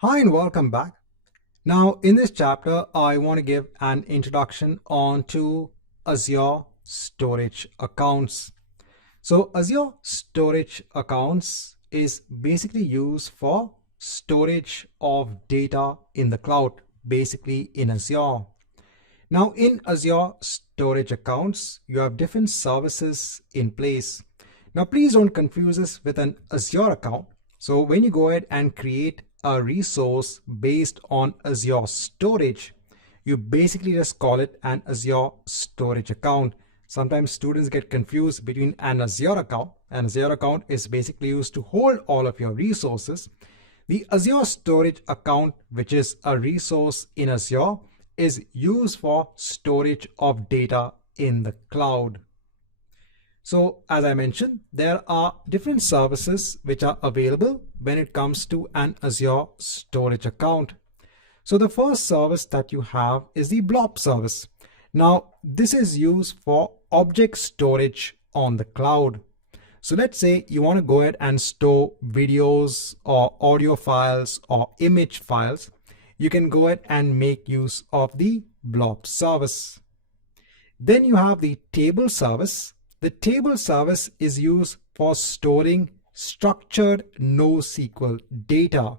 Hi and welcome back. Now in this chapter, I want to give an introduction on to Azure storage accounts. So Azure storage accounts is basically used for storage of data in the cloud, basically in Azure. Now in Azure storage accounts, you have different services in place. Now please don't confuse this with an Azure account. So when you go ahead and create a resource based on Azure storage, you basically just call it an Azure storage account. Sometimes students get confused between an Azure account. An Azure account is basically used to hold all of your resources. The Azure storage account, which is a resource in Azure, is used for storage of data in the cloud. So as I mentioned, there are different services which are available when it comes to an Azure storage account. So the first service that you have is the blob service. Now this is used for object storage on the cloud. So let's say you want to go ahead and store videos or audio files or image files. You can go ahead and make use of the blob service. Then you have the table service. The table service is used for storing structured NoSQL data.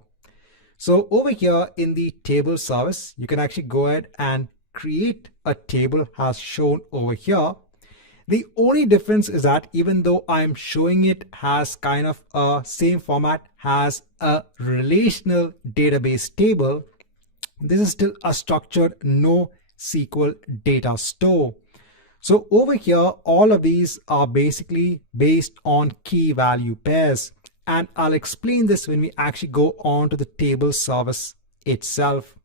So over here in the table service, you can actually go ahead and create a table as shown over here. The only difference is that even though I'm showing it has kind of a same format as a relational database table, this is still a structured NoSQL data store. So over here, all of these are basically based on key value pairs. And I'll explain this when we actually go on to the table service itself.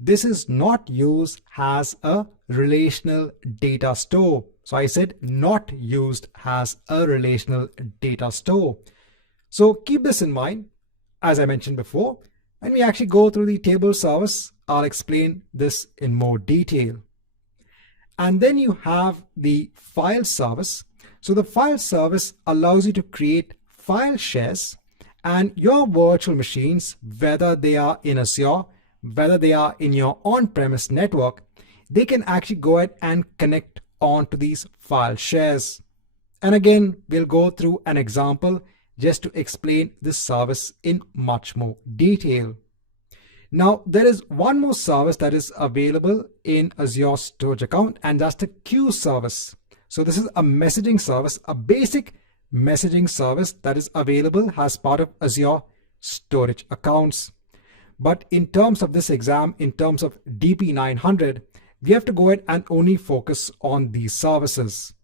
This is not used as a relational data store. So I said not used as a relational data store. So keep this in mind. As I mentioned before, when we actually go through the table service, I'll explain this in more detail. And then you have the file service. So the file service allows you to create file shares, and your virtual machines, whether they are in Azure, whether they are in your on-premise network, they can actually go ahead and connect onto these file shares. And again, we'll go through an example just to explain this service in much more detail. Now, there is one more service that is available in Azure storage account, and that's the queue service. So this is a messaging service, a basic messaging service that is available as part of Azure storage accounts. But in terms of this exam, in terms of DP900, we have to go ahead and only focus on these services.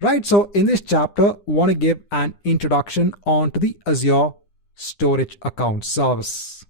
Right, so in this chapter, we want to give an introduction on to the Azure storage account service.